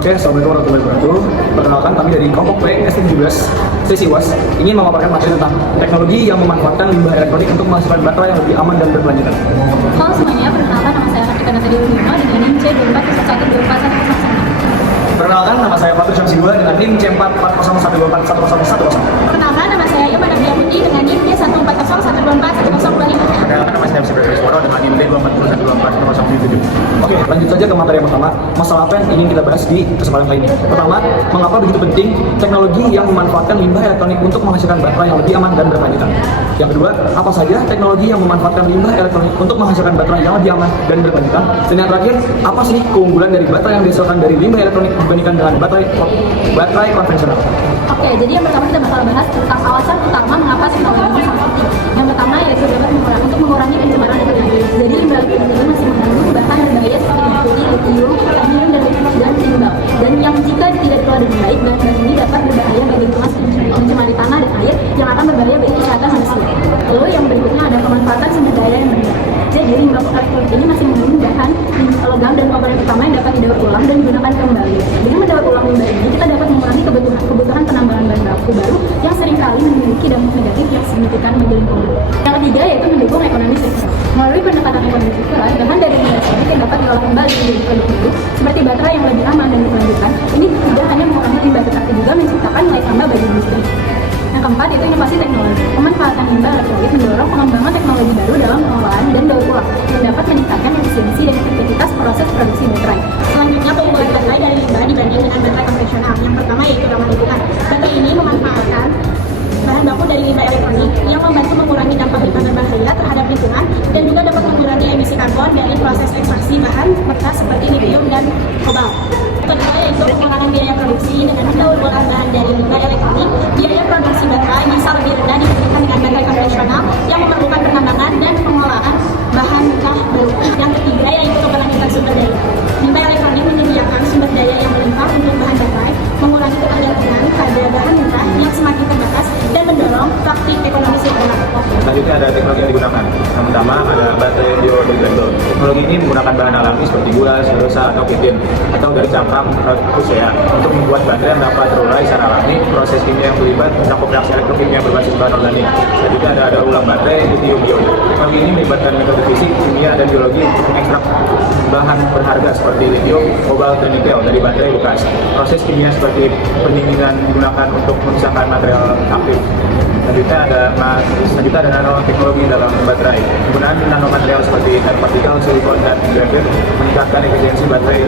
Oke, Assalamualaikum warahmatullahi wabarakatuh. Perkenalkan, kami dari kelompok P ST17 Sesi UAS ingin memaparkan materi tentang teknologi yang memanfaatkan limbah elektronik untuk menghasilkan baterai yang lebih aman dan berkelanjutan. Halo semuanya, perkenalkan nama saya Kartika Natadi Ulino dengan NIM C24012410. Perkenalkan, nama saya Fatur Syamsiwa dengan NIM C4401241010. Perkenalkan, nama saya Ayu Manapia Putri dengan NIM C1401241025. Perkenalkan, nama saya Febri Suara dengan NIM D24012407. Oke, lanjut saja ke materi yang pertama. Masalah apa yang ingin kita bahas di kesempatan kali ini? Pertama, mengapa begitu penting teknologi yang memanfaatkan limbah elektronik untuk menghasilkan baterai yang lebih aman dan berkelanjutan? Yang kedua, apa saja teknologi yang memanfaatkan limbah elektronik untuk menghasilkan baterai yang lebih aman dan berkelanjutan? Dan yang terakhir, apa sih keunggulan dari baterai yang dihasilkan dari limbah elektronik dibandingkan dengan baterai konvensional? Oke, jadi yang pertama kita bakal bahas tentang alasan utama mengapa teknologi ini sangat penting. Yang pertama yaitu dapat mengurangi pencemaran lingkungan. Jadi limbah elektronik ini masih mengandung bahan berbahaya seperti merkuri, litium, kadmium, dan timbal. Dan yang jika tidak dikelola dengan baik, bahan ini dapat berbahaya bagi lingkungan, mencemari tanah dan air yang akan berbahaya bagi kesehatan manusia. Lalu yang berikutnya ada pemanfaatan sumber daya yang rendah. Jadi limbah elektronik ini masih mengandung bahan logam dan komponen utama yang dapat didaur ulang dan digunakan kembali. Dengan mendaur ulang limbah ini, kita dapat mengurangi kebutuhan penambangan bahan baku baru yang seringkali memiliki dampak negatif yang signifikan bagi lingkungan. Yang ketiga yaitu mendukung ekonomi sirkular. Melalui pendekatan ekonomi sirkular, bahan dari limbah elektronik yang dapat diolah kembali menjadi produk baru seperti baterai yang lebih aman dan berkelanjutan. Ini tidak hanya mengurangi limbah tetapi juga menciptakan nilai tambah bagi industri. Yang keempat yaitu inovasi teknologi. Pemanfaatan limbah elektronik mendorong pengembangan teknologi baru dalam pengolahan dan daur ulang yang dapat meningkatkan efisiensi dan efektivitas proses produksi baterai. Selanjutnya, keunggulan baterai dari limbah dibanding dengan baterai konvensional. Yang pertama yaitu ramah lingkungan. Baterai ini memanfaatkan bahan baku dari limbah elektronik yang membantu mengurangi dampak limbah berbahaya terhadap lingkungan dan juga dapat mengurangi emisi karbon dari proses ekstraksi bahan mentah seperti litium dan kobalt. Kedua yaitu pengurangan biaya produksi. Dengan mendaur ulang bahan dari limbah elektronik, biaya produksi baterai bisa lebih rendah dibandingkan dengan baterai konvensional yang memerlukan penambangan dan pengolahan bahan mentah baru. Yang ketiga yaitu keberlanjutan sumber daya. Limbah elektronik menyediakan sumber daya yang melimpah untuk bahan baterai, mengurangi ketergantungan pada bahan mentah yang semakin terbatas dan mendorong praktik ekonomi sirkular. Selanjutnya ada teknologi yang digunakan. Yang pertama ada baterai biodegradable. Teknologi ini menggunakan bahan alami seperti gula, selulosa, atau kitin atau dari cangkang fusea untuk membuat baterai yang dapat terurai secara alami. Proses kimia yang terlibat mencakup reaksi elektrokimia berbasis bahan organik. Selanjutnya ada ulang baterai lithium ion. Teknologi ini melibatkan metode fisik, kimia, dan biologi untuk mengekstrak bahan berharga seperti lithium, kobalt, dan nikel dari baterai bekas. Proses kimia seperti pendinginan digunakan untuk memisahkan material aktif. Selanjutnya ada nanoteknologi dalam baterai. Penggunaan nanomaterial seperti nanopartikel, silikon, dan grafit meningkatkan efisiensi baterai